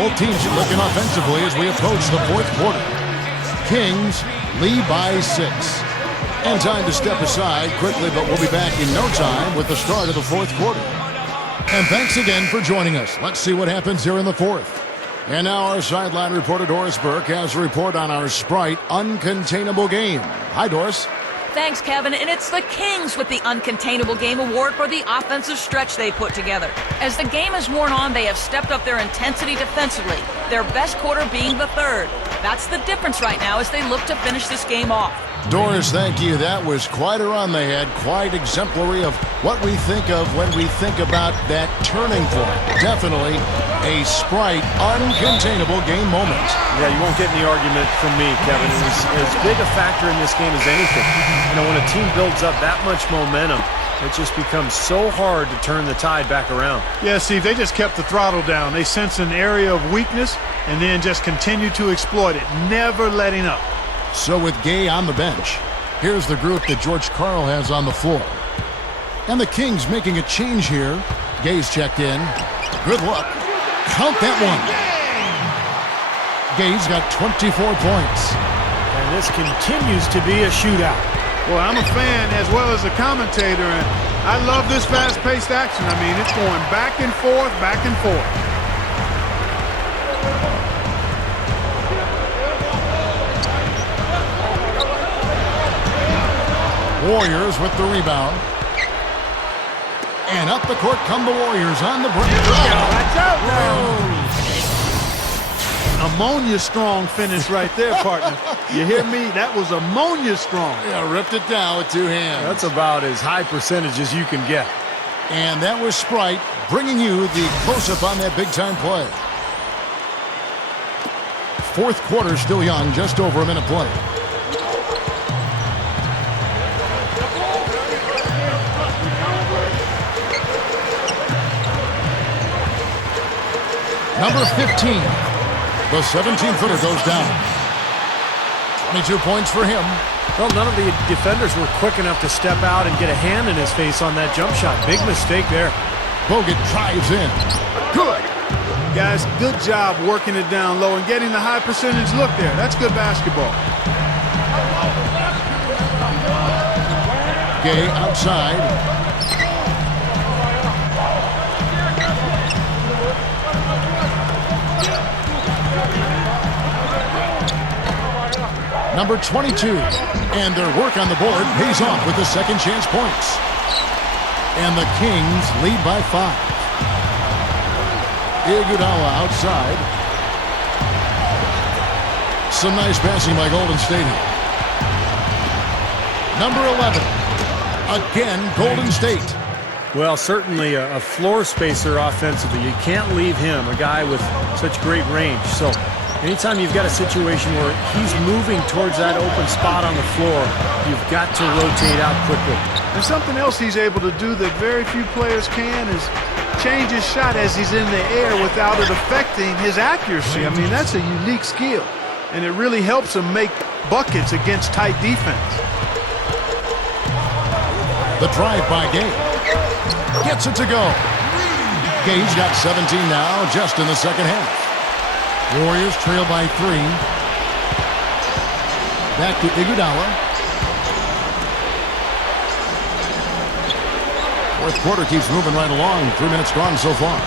Both teams clicking offensively as we approach the fourth quarter. Kings lead by 6. And time to step aside quickly, but we'll be back in no time with the start of the fourth quarter. And thanks again for joining us. Let's see what happens here in the fourth. And now our sideline reporter, Doris Burke, has a report on our Sprite Uncontainable Game. Hi, Doris. Thanks, Kevin. And it's the Kings with the Uncontainable Game Award for the offensive stretch they put together. As the game has worn on, they have stepped up their intensity defensively, their best quarter being the third. That's the difference right now as they look to finish this game off. Doris, thank you. That was quite a run they had, quite exemplary of what we think of when we think about that turning point. Definitely a Sprite Uncontainable Game moment. Yeah, you won't get any argument from me, Kevin. It was as big a factor in this game as anything. You know, when a team builds up that much momentum, it just becomes so hard to turn the tide back around. Yeah, Steve, they just kept the throttle down. They sensed an area of weakness and then just continued to exploit it, never letting up. So with Gay on the bench, here's the group that George Karl has on the floor. And the Kings making a change here. Gay's checked in. Good look. Count that one. Gay's got 24 points. And this continues to be a shootout. Well, I'm a fan as well as a commentator, and I love this fast-paced action. I mean, it's going back and forth, back and forth. Warriors with the rebound. And up the court come the Warriors on the break. Ammonia strong finish right there, partner. You hear me? That was ammonia strong. Yeah, ripped it down with 2 hands. That's about as high percentage as you can get. And that was Sprite bringing you the close-up on that big-time play. Fourth quarter still young, just over a minute play. Number 15, the 17-footer goes down. 22 points for him. Well, none of the defenders were quick enough to step out and get a hand in his face on that jump shot. Big mistake there. Bogut drives in. Good. Guys, good job working it down low and getting the high percentage look there. That's good basketball. Gay outside. Number 22, and their work on the board pays off with the second chance points. And the Kings lead by 5. Iguodala outside. Some nice passing by Golden State here. Number 11, again Golden State. Well, certainly a floor spacer offensively. You can't leave him, a guy with such great range. So anytime you've got a situation where he's moving towards that open spot on the floor, you've got to rotate out quickly. And something else he's able to do that very few players can is change his shot as he's in the air without it affecting his accuracy. I mean, that's a unique skill, and it really helps him make buckets against tight defense. The drive by Gay. Gets it to go. Gay's got 17 now, just in the second half. Warriors trail by 3. Back to Iguodala. Fourth quarter keeps moving right along. 3 minutes gone so far.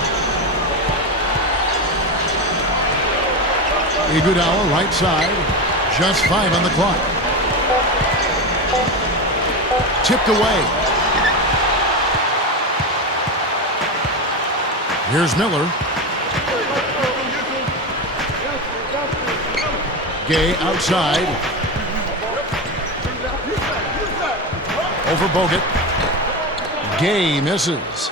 Iguodala right side. Just 5 on the clock. Tipped away. Here's Miller. Gay outside. Over Bogut. Gay misses.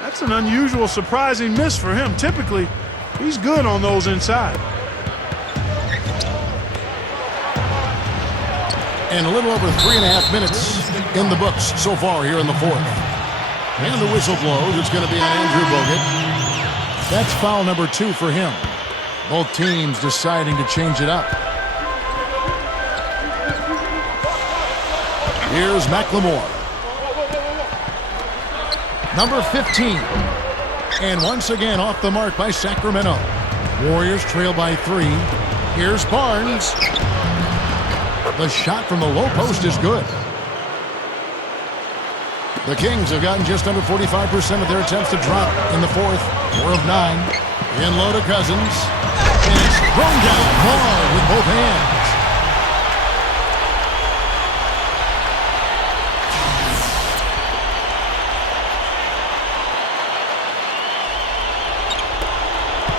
That's an unusual, surprising miss for him. Typically, he's good on those inside. And a little over 3.5 minutes in the books so far here in the fourth. And the whistle blows. It's going to be on Andrew Bogut. That's foul number 2 for him. Both teams deciding to change it up. Here's McLemore. Number 15. And once again off the mark by Sacramento. Warriors trail by 3. Here's Barnes. The shot from the low post is good. The Kings have gotten just under 45% of their attempts to drop in the fourth. 4 of 9. In low to Cousins. And it's thrown down hard with both hands.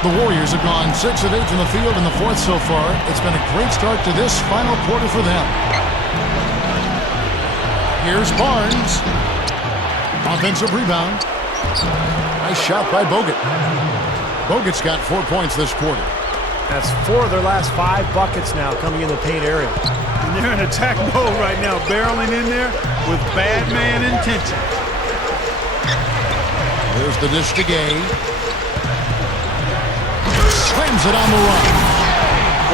The Warriors have gone 6 of 8 from the field in the fourth so far. It's been a great start to this final quarter for them. Here's Barnes. Offensive rebound. Nice shot by Bogut. Bogut's got 4 points this quarter. That's 4 of their last 5 buckets now coming in the paint area. And they're in attack mode right now, barreling in there with bad man intention. There's the dish to Gay. Slams it on the run.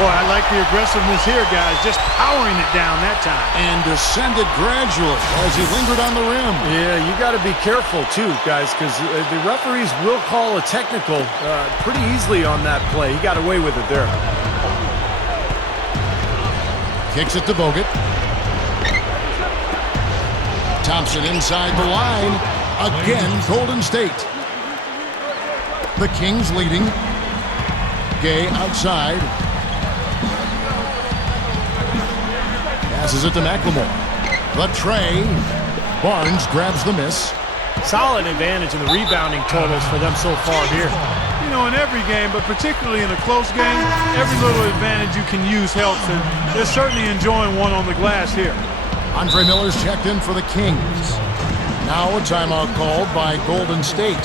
Boy, I like the aggressiveness here, guys. Just powering it down that time. And descended gradually as he lingered on the rim. Yeah, you got to be careful, too, guys, because the referees will call a technical pretty easily on that play. He got away with it there. Kicks it to Bogut. Thompson inside the line. Again, Golden State. The Kings leading. Gay outside. Passes it to McLemore. The tray. Barnes grabs the miss. Solid advantage in the rebounding totals for them so far here. You know, in every game, but particularly in a close game, every little advantage you can use helps, and they're certainly enjoying one on the glass here. Andre Miller's checked in for the Kings. Now a timeout called by Golden State.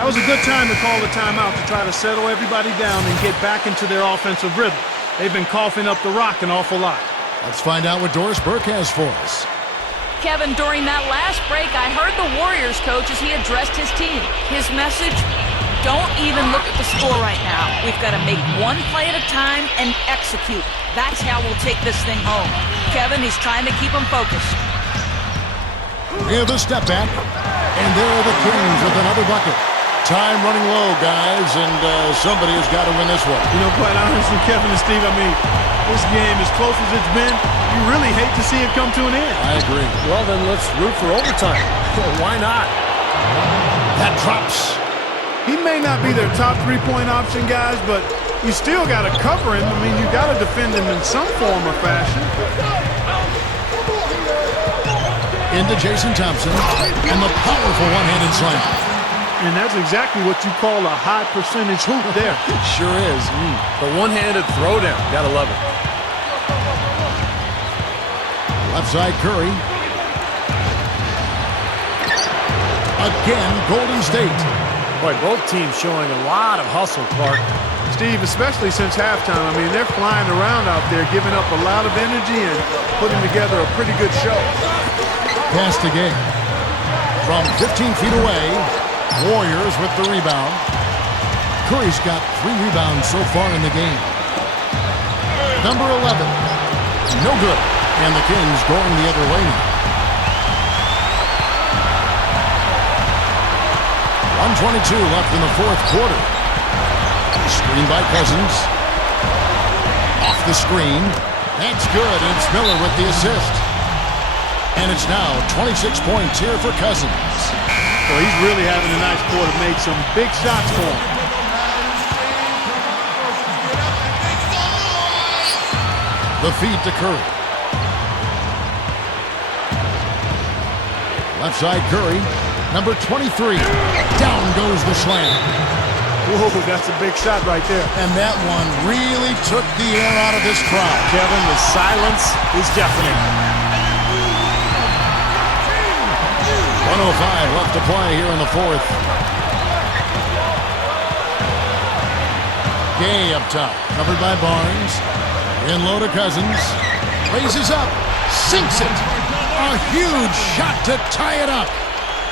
That was a good time to call the timeout to try to settle everybody down and get back into their offensive rhythm. They've been coughing up the rock an awful lot. Let's find out what Doris Burke has for us. Kevin, during that last break, I heard the Warriors coach as he addressed his team. His message, don't even look at the score right now. We've got to make one play at a time and execute. That's how we'll take this thing home. Kevin, he's trying to keep them focused. Here's the step back. And there are the Kings with another bucket. Time running low, guys, and somebody has got to win this one. You know, quite honestly, Kevin and Steve, I mean, this game, as close as it's been, you really hate to see it come to an end. I agree. Well, then let's root for overtime. Why not? That drops. He may not be their top three-point option, guys, but you still got to cover him. I mean, you got to defend him in some form or fashion. Into Jason Thompson, and the powerful one-handed slam. And that's exactly what you call a high percentage hoop there. Sure is. The one-handed throwdown. Gotta love it. Left side Curry. Again, Golden State. Boy, both teams showing a lot of hustle, Clark. Steve, especially since halftime, I mean, they're flying around out there, giving up a lot of energy and putting together a pretty good show. Pass to Gay. From 15 feet away, Warriors with the rebound. Curry's got 3 rebounds so far in the game. Number 11. No good. And the Kings going the other way now. 1:22 left in the fourth quarter. Screen by Cousins. Off the screen. That's good. And it's Miller with the assist. And it's now 26 points here for Cousins. Well, he's really having a nice quarter. Made some big shots for him. The feed to Curry. Left side Curry. Number 23. Down goes the slam. Whoa, that's a big shot right there. And that one really took the air out of this crowd. Kevin, the silence is deafening. 1:05 left to play here in the fourth. Gay up top, covered by Barnes. In low to Cousins. Raises up, sinks it. A huge shot to tie it up.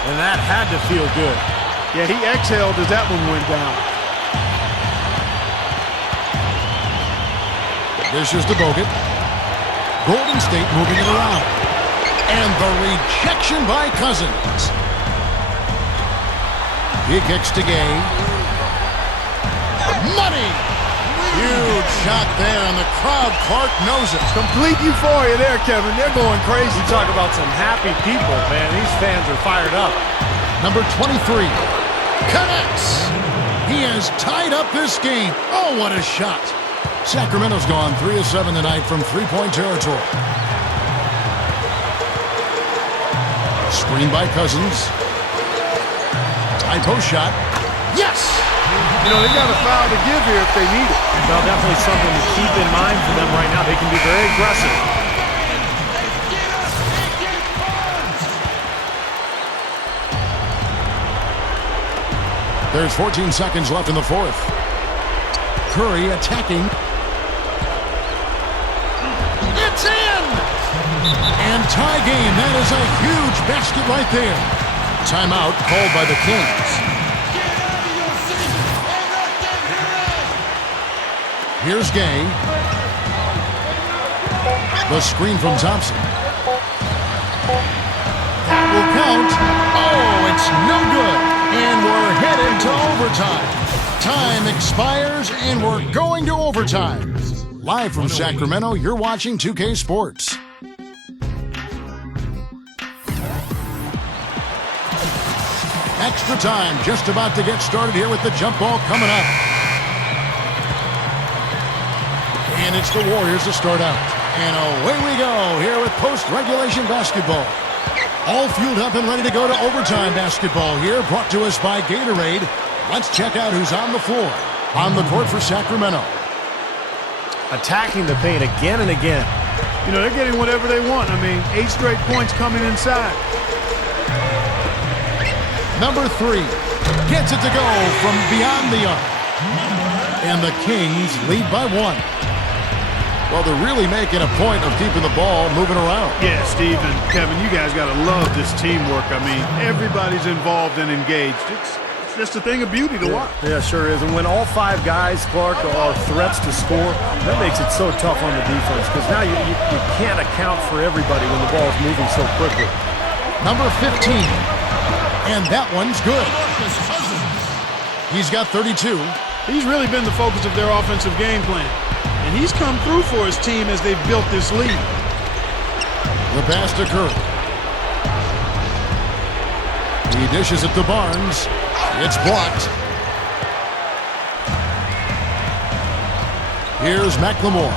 And that had to feel good. Yeah, he exhaled as that one went down. Dishes to Bogut. Golden State moving it around. And the rejection by Cousins. He kicks to Gay. Money! shot there, and the crowd, Clark, knows it. Complete euphoria there, Kevin. They're going crazy. You talk about some happy people, man. These fans are fired up. Number 23 connects. He has tied up this game. Oh, what a shot. Sacramento's gone 3 of 7 tonight from three-point territory. Screen by Cousins. High post shot. Yes! You know, they got a foul to give here if they need it. Well, definitely something to keep in mind for them right now. They can be very aggressive. There's 14 seconds left in the fourth. Curry attacking. It's in! And tie game. That is a huge basket right there. Timeout called by the Kings. Here's Gay. The screen from Thompson. That will count. Oh, it's no good. And we're headed to overtime. Time expires, and we're going to overtime. Live from Sacramento, you're watching 2K Sports. Extra time just about to get started here with the jump ball coming up. And it's the Warriors to start out. And away we go here with post-regulation basketball. All fueled up and ready to go to overtime basketball here, brought to us by Gatorade. Let's check out who's on the floor. On the court for Sacramento. Attacking the paint again and again. You know, they're getting whatever they want. I mean, 8 straight points coming inside. Number 3 gets it to go from beyond the arc. And the Kings lead by 1. Well, they're really making a point of keeping the ball moving around. Yeah, Steve and Kevin, you guys got to love this teamwork. I mean, everybody's involved and engaged. It's just a thing of beauty to watch. Yeah, sure is. And when all 5 guys, Clark, are threats to score, that makes it so tough on the defense because now you can't account for everybody when the ball's moving so quickly. Number 15. And that one's good. He's got 32. He's really been the focus of their offensive game plan. And he's come through for his team as they've built this lead. The pass to Curry. He dishes it to Barnes. It's blocked. Here's McLemore.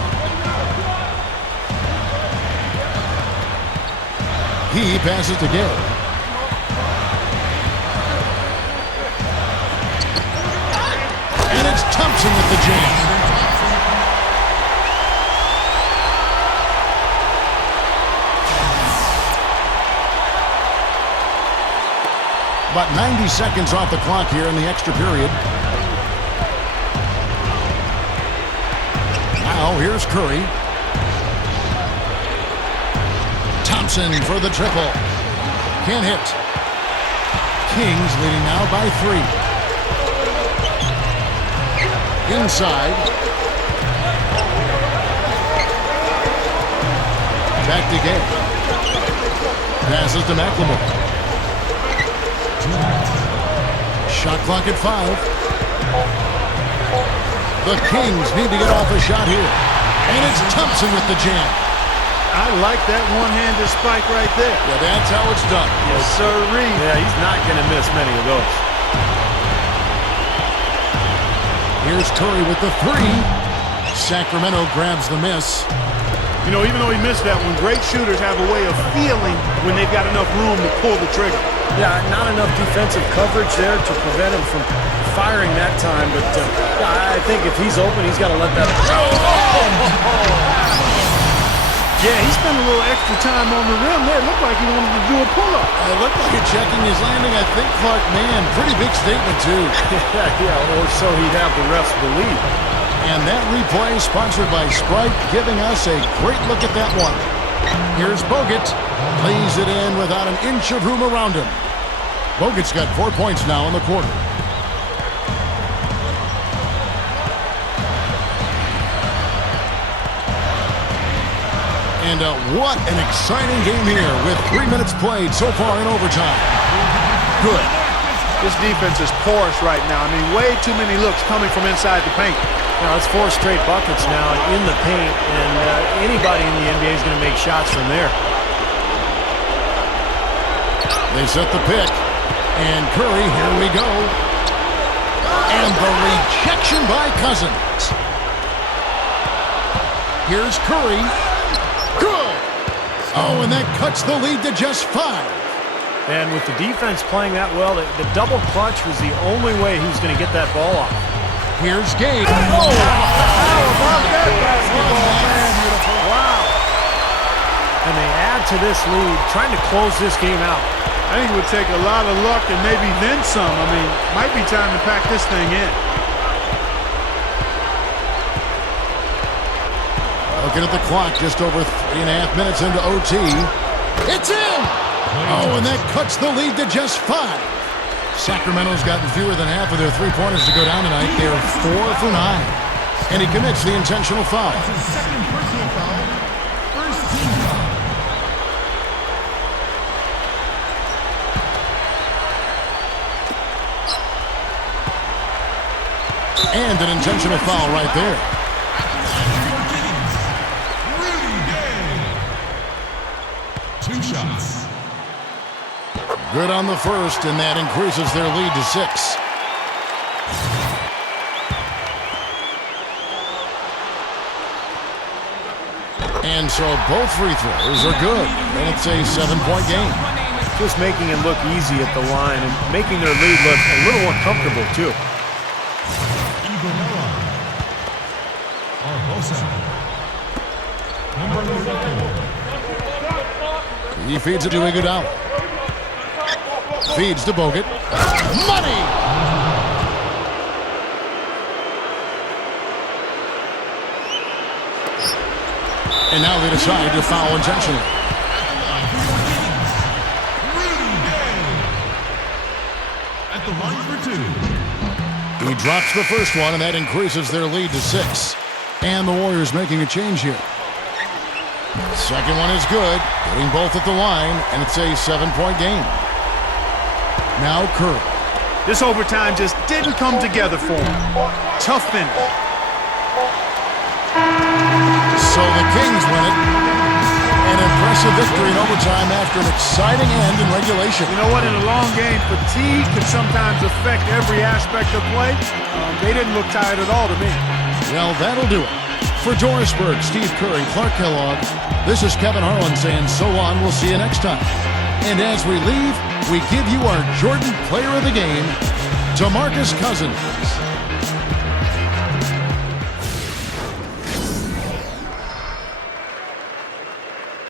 He passes to Gay. And it's Thompson with the jam. About 90 seconds off the clock here in the extra period. Now here's Curry. Thompson for the triple. Can't hit. Kings leading now by 3. Inside. Back to Gay. Passes to McLemore. Shot clock at 5. The Kings need to get off a shot here. And it's Thompson with the jam. I like that one-handed spike right there. Yeah, that's how it's done. Yes, sirree. Yeah, he's not going to miss many of those. Here's Curry with the 3. Sacramento grabs the miss. You know, even though he missed that one, great shooters have a way of feeling when they've got enough room to pull the trigger. Yeah, not enough defensive coverage there to prevent him from firing that time. But I think if he's open, he's got to let that. Yeah, he spent a little extra time on the rim there. It looked like he wanted to do a pull-up. It looked like you're checking his landing. I think Clark, man, pretty big statement, too. Yeah, or so he'd have the refs believe. And that replay sponsored by Sprite, giving us a great look at that one. Here's Bogut. Lays it in without an inch of room around him. Bogut's got 4 points now in the quarter. And what an exciting game here with 3 minutes played so far in overtime. Good. This defense is porous right now. I mean, way too many looks coming from inside the paint. Now, it's 4 straight buckets now in the paint, and anybody in the NBA is going to make shots from there. They set the pick. And Curry, here we go. And the rejection by Cousins. Here's Curry. Good. Oh, and that cuts the lead to just 5. And with the defense playing that well, the double clutch was the only way he was going to get that ball off. Here's Gabe. Oh, how about that basketball, man? Wow. And they add to this lead, trying to close this game out. I think it would take a lot of luck and maybe then some. I mean, might be time to pack this thing in. Looking at the clock, just over 3.5 minutes into OT. It's in! Oh, and that cuts the lead to just 5. Sacramento's gotten fewer than half of their three-pointers to go down tonight. They're 4 for 9. And he commits the intentional foul. Second personal foul. First team foul. And an intentional foul right there. Two shots. Good on the first, and that increases their lead to 6. And so both free throws are good, and it's a 7-point game. Just making it look easy at the line and making their lead look a little more comfortable, too. He feeds it to Iguodala. Feeds to Bogut. Money! And now they decide to foul intentionally. At the line for 2. He drops the first one, and that increases their lead to 6. And the Warriors making a change here. Second one is good, getting both at the line, and it's a 7-point game. Now Curry. This overtime just didn't come together for him. Tough finish. So the Kings win it. An impressive victory in overtime after an exciting end in regulation. You know what? In a long game, fatigue can sometimes affect every aspect of play. They didn't look tired at all to me. Well, that'll do it. For Doris Berg, Steve Curry, Clark Kellogg, this is Kevin Harlan saying so long. We'll see you next time. And as we leave, we give you our Jordan Player of the Game, DeMarcus Cousins.